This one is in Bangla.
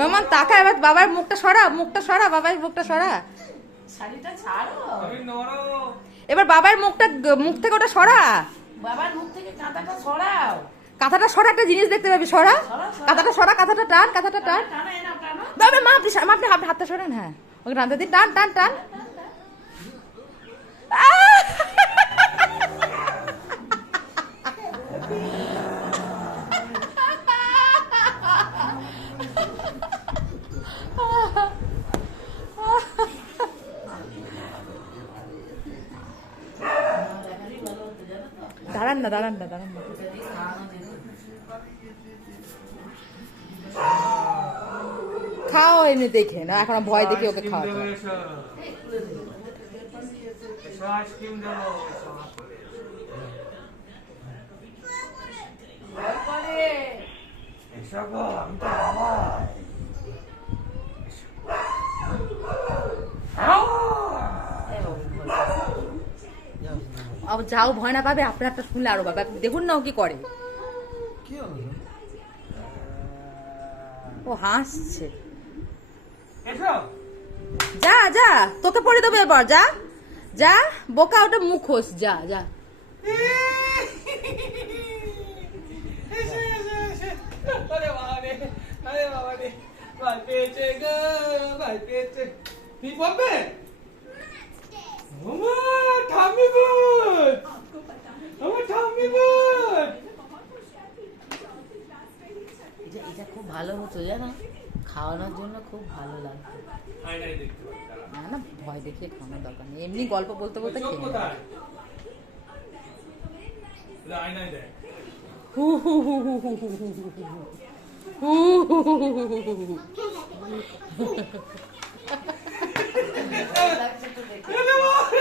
মামা তাকা, এবার বাবার মুখটা সরা, মুখটা সরা, বাবার মুখটা সরা, শাড়িটা ছাড়ো। এবার বাবার মুখটা, মুখ থেকে ওটা সরা, বাবার মুখ থেকে কাঁথাটা সরাও। কাঁথাটা সরা, একটা জিনিস দেখতে পাবি, সরা কাঁথাটা, সরা কাঁথাটা, টান কাঁথাটা, টান। বাবা মা আপনি হাতটা সরান, হ্যাঁ ওকে টানতে দিন, টান টান টান। দাঁড়ান না, দাঁড়ান না, দাঁড়ান না। খাও এমনি দেখে না, এখন ভয় দেখে ওকে খাওয়া। যাও, ভয় না পাবে, আপনার একটা শুনলে আরো বাবা, দেখুন না ও কি করে, ও হাসছে। যা যা, তোকে পড়ে দেবো এবার, যা যা বোকা, ওটা মুখোশ, যা যা। এটা খুব ভালো হতো জানো, খাওয়ানোর জন্য খুব ভালো লাগতো। না না, ভয় দেখিয়ে খাওয়ানোর দরকার নেই, এমনি গল্প বলতে বলতে খেয়ে নেবে।